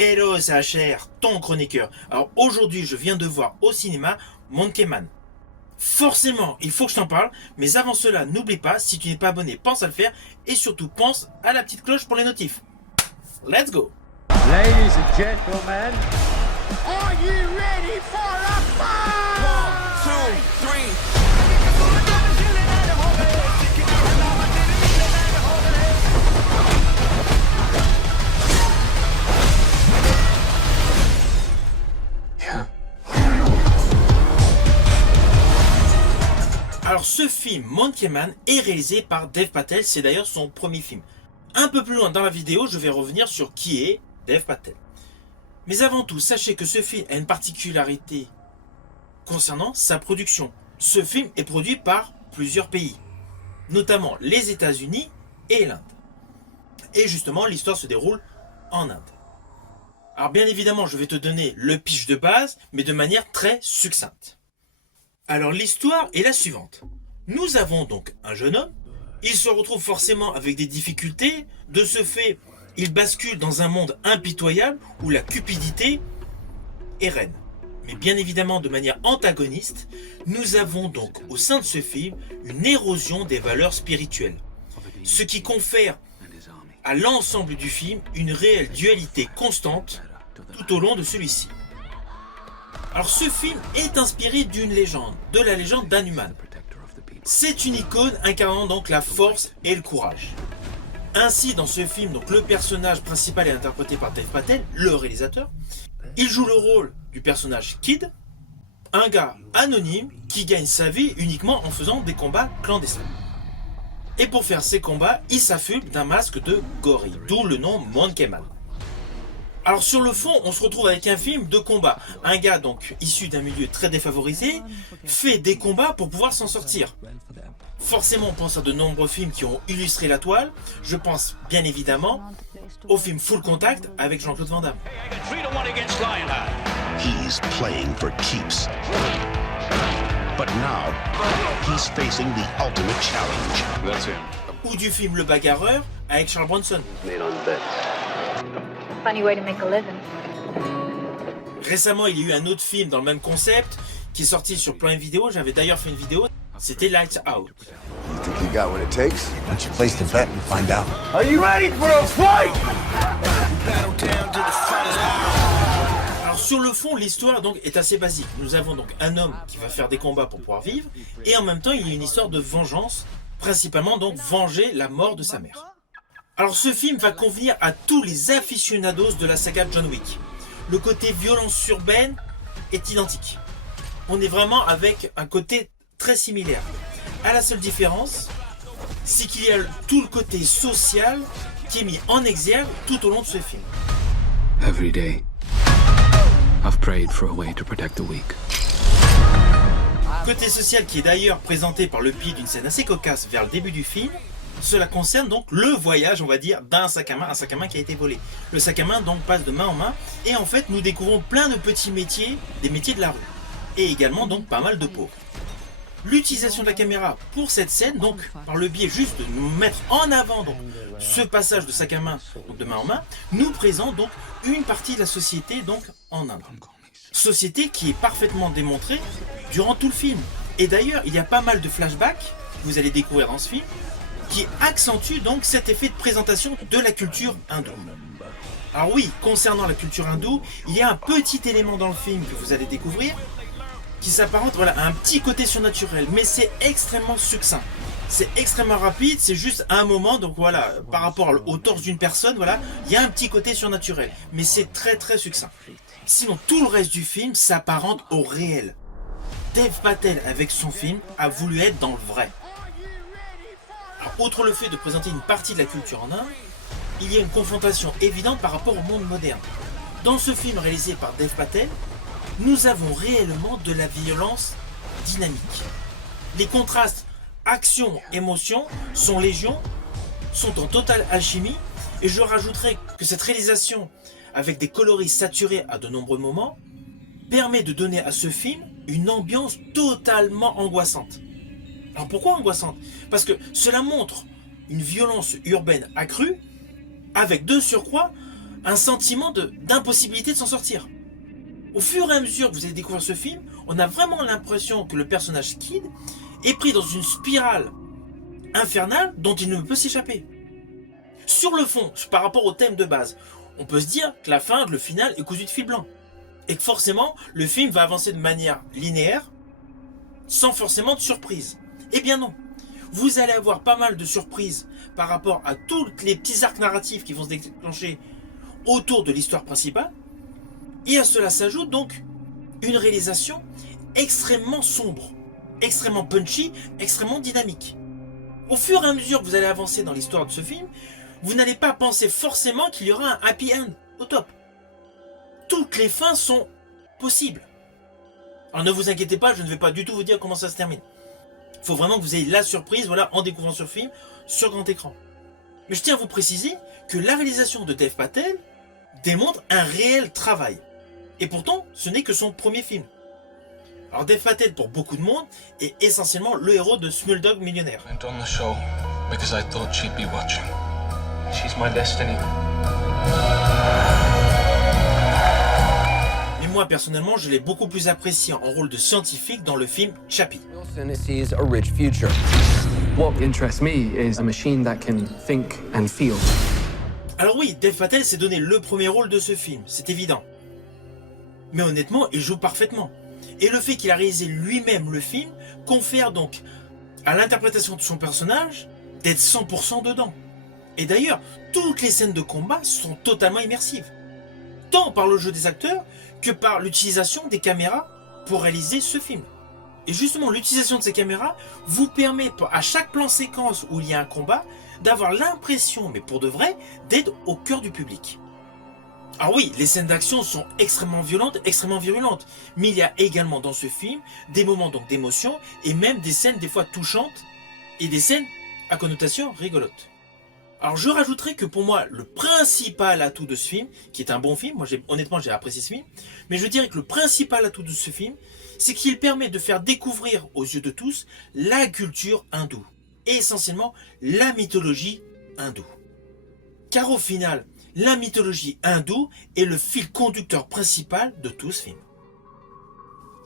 Hello, c'est HR, ton chroniqueur. Alors aujourd'hui, je viens de voir au cinéma Monkey Man. Forcément, il faut que je t'en parle, mais avant cela, n'oublie pas, si tu n'es pas abonné, pense à le faire, et surtout pense à la petite cloche pour les notifs. Let's go! Ladies and gentlemen, Are you ready for a fight? 2, 3. Alors ce film, Monkey Man, est réalisé par Dev Patel, c'est d'ailleurs son premier film. Un peu plus loin dans la vidéo, je vais revenir sur qui est Dev Patel. Mais avant tout, sachez que ce film a une particularité concernant sa production. Ce film est produit par plusieurs pays, notamment les États-Unis et l'Inde. Et justement, l'histoire se déroule en Inde. Alors bien évidemment, je vais te donner le pitch de base, mais de manière très succincte. Alors l'histoire est la suivante. Nous avons donc un jeune homme, il se retrouve forcément avec des difficultés, de ce fait, il bascule dans un monde impitoyable où la cupidité est reine. Mais bien évidemment de manière antagoniste, nous avons donc au sein de ce film une érosion des valeurs spirituelles. Ce qui confère à l'ensemble du film une réelle dualité constante tout au long de celui-ci. Alors ce film est inspiré d'une légende, de la légende d'Hanuman. C'est une icône incarnant donc la force et le courage. Ainsi dans ce film, donc, le personnage principal est interprété par Dev Patel, le réalisateur. Il joue le rôle du personnage Kid, un gars anonyme qui gagne sa vie uniquement en faisant des combats clandestins. Et pour faire ces combats, il s'affuble d'un masque de gorille, d'où le nom Monkey Man. Alors sur le fond, on se retrouve avec un film de combat. Un gars donc issu d'un milieu très défavorisé fait des combats pour pouvoir s'en sortir. Forcément, on pense à de nombreux films qui ont illustré la toile. Je pense bien évidemment au film Full Contact avec Jean-Claude Van Damme. 3-1 against Lionheart. He's playing for keeps. But now, he's facing the ultimate challenge. That's him. Ou du film Le Bagarreur avec Charles Bronson. Funny way to make a living. Récemment, il y a eu un autre film dans le même concept qui est sorti sur Prime Video. J'avais d'ailleurs fait une vidéo. C'était Lights Out. You think you got what it takes? Why don't you place the bet and find out? are you ready for a fight? Alors sur le fond, l'histoire donc est assez basique. Nous avons donc un homme qui va faire des combats pour pouvoir vivre, et en même temps, il y a une histoire de vengeance, principalement donc venger la mort de sa mère. Alors ce film va convenir à tous les aficionados de la saga John Wick. Le côté violence urbaine est identique. On est vraiment avec un côté très similaire. À la seule différence, c'est qu'il y a tout le côté social qui est mis en exergue tout au long de ce film. Every day, I've prayed for a way to protect the weak. Côté social qui est d'ailleurs présenté par le biais d'une scène assez cocasse vers le début du film. Cela concerne donc le voyage, on va dire, d'un sac à main, un sac à main qui a été volé. Le sac à main donc passe de main en main, et en fait nous découvrons plein de petits métiers, des métiers de la rue, et également donc pas mal de pauvres. L'utilisation de la caméra pour cette scène, donc par le biais juste de nous mettre en avant donc ce passage de sac à main donc de main en main, nous présente donc une partie de la société donc en Inde. Société qui est parfaitement démontrée durant tout le film. Et d'ailleurs, il y a pas mal de flashbacks que vous allez découvrir dans ce film qui accentue donc cet effet de présentation de la culture hindoue. Alors oui, concernant la culture hindoue, il y a un petit élément dans le film que vous allez découvrir qui s'apparente à un petit côté surnaturel, mais c'est extrêmement succinct. C'est extrêmement rapide, c'est juste un moment, donc voilà, par rapport au torse d'une personne, voilà, il y a un petit côté surnaturel, mais c'est très très succinct. Sinon, tout le reste du film s'apparente au réel. Dev Patel, avec son film, a voulu être dans le vrai. Alors, outre le fait de présenter une partie de la culture en Inde, il y a une confrontation évidente par rapport au monde moderne. Dans ce film réalisé par Dev Patel, nous avons réellement de la violence dynamique. Les contrastes action-émotion sont légion, sont en totale alchimie, et je rajouterai que cette réalisation, avec des coloris saturés à de nombreux moments, permet de donner à ce film une ambiance totalement angoissante. Alors pourquoi angoissante? Parce que cela montre une violence urbaine accrue, avec de surcroît un sentiment d'impossibilité de s'en sortir. Au fur et à mesure que vous allez découvrir ce film, on a vraiment l'impression que le personnage Kid est pris dans une spirale infernale dont il ne peut s'échapper. Sur le fond, par rapport au thème de base, on peut se dire que la fin, le final, est cousu de fil blanc. Et que forcément, le film va avancer de manière linéaire, sans forcément de surprise. Eh bien non. Vous allez avoir pas mal de surprises par rapport à tous les petits arcs narratifs qui vont se déclencher autour de l'histoire principale. Et à cela s'ajoute donc une réalisation extrêmement sombre, extrêmement punchy, extrêmement dynamique. Au fur et à mesure que vous allez avancer dans l'histoire de ce film, vous n'allez pas penser forcément qu'il y aura un happy end au top. Toutes les fins sont possibles. Alors ne vous inquiétez pas, je ne vais pas du tout vous dire comment ça se termine. Il faut vraiment que vous ayez la surprise, voilà, en découvrant ce film sur grand écran. Mais je tiens à vous préciser que la réalisation de Dev Patel démontre un réel travail. Et pourtant, ce n'est que son premier film. Alors Dev Patel, pour beaucoup de monde, est essentiellement le héros de Slumdog Millionnaire. I went on the show because I thought she'd be watching. She's my destiny. Mais moi, personnellement, je l'ai beaucoup plus apprécié en rôle de scientifique dans le film Chappie. Wilson sees a rich future. What interests me is a machine that can think and feel. Alors oui, Dev Patel s'est donné le premier rôle de ce film, c'est évident. Mais honnêtement, il joue parfaitement. Et le fait qu'il a réalisé lui-même le film confère donc à l'interprétation de son personnage d'être 100% dedans. Et d'ailleurs, toutes les scènes de combat sont totalement immersives. Tant par le jeu des acteurs que par l'utilisation des caméras pour réaliser ce film. Et justement, l'utilisation de ces caméras vous permet, à chaque plan séquence où il y a un combat, d'avoir l'impression, mais pour de vrai, d'être au cœur du public. Alors oui, les scènes d'action sont extrêmement violentes, extrêmement virulentes, mais il y a également dans ce film des moments donc d'émotion et même des scènes des fois touchantes et des scènes à connotation rigolote. Alors je rajouterais que pour moi, le principal atout de ce film, qui est un bon film, moi honnêtement j'ai apprécié ce film, mais je dirais que le principal atout de ce film, c'est qu'il permet de faire découvrir aux yeux de tous la culture hindoue, et essentiellement la mythologie hindoue. Car au final, la mythologie hindoue est le fil conducteur principal de tout ce film.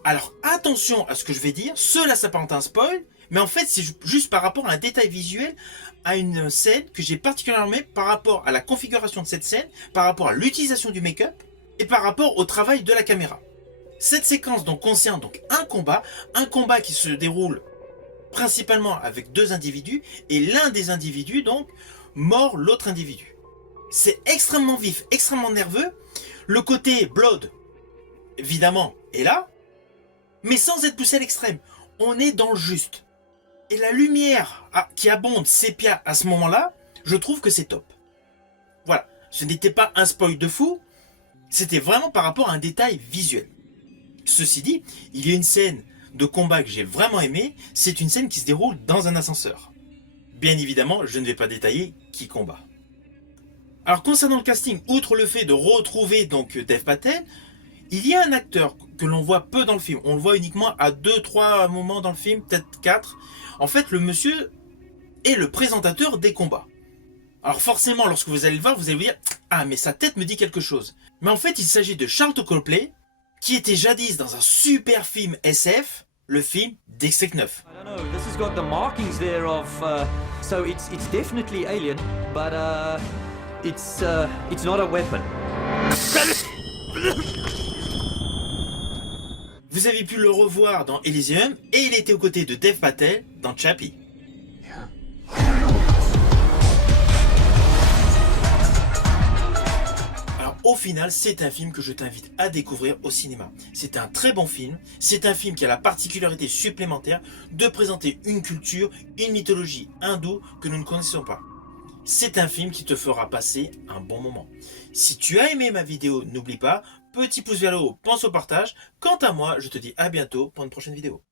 Alors attention à ce que je vais dire, cela s'apparente à un spoil, mais en fait c'est juste par rapport à un détail visuel, à une scène que j'ai particulièrement aimé par rapport à la configuration de cette scène, par rapport à l'utilisation du make-up et par rapport au travail de la caméra. Cette séquence donc concerne donc un combat qui se déroule principalement avec deux individus et l'un des individus donc mord l'autre individu. C'est extrêmement vif, extrêmement nerveux. Le côté blood, évidemment, est là, mais sans être poussé à l'extrême. On est dans le juste. Et la lumière qui abonde sépia à ce moment-là, je trouve que c'est top. Voilà, ce n'était pas un spoil de fou, c'était vraiment par rapport à un détail visuel. Ceci dit, il y a une scène de combat que j'ai vraiment aimée, c'est une scène qui se déroule dans un ascenseur. Bien évidemment, je ne vais pas détailler qui combat. Alors concernant le casting, outre le fait de retrouver donc Dev Patel, il y a un acteur que l'on voit peu dans le film. On le voit uniquement à 2-3 moments dans le film, peut-être 4. En fait, le monsieur est le présentateur des combats. Alors forcément, lorsque vous allez le voir, vous allez vous dire « Ah, mais sa tête me dit quelque chose ». Mais en fait, il s'agit de Sharlto Copley, qui était jadis dans un super film SF, le film District 9. I don't know, this has got the markings there of, so it's definitely alien, but it's not a weapon. Vous avez pu le revoir dans Elysium et il était aux côtés de Dev Patel dans Chappie. Alors au final, c'est un film que je t'invite à découvrir au cinéma. C'est un très bon film, c'est un film qui a la particularité supplémentaire de présenter une culture, une mythologie hindoue que nous ne connaissons pas. C'est un film qui te fera passer un bon moment. Si tu as aimé ma vidéo, n'oublie pas, petit pouce vers le haut, pense au partage. Quant à moi, je te dis à bientôt pour une prochaine vidéo.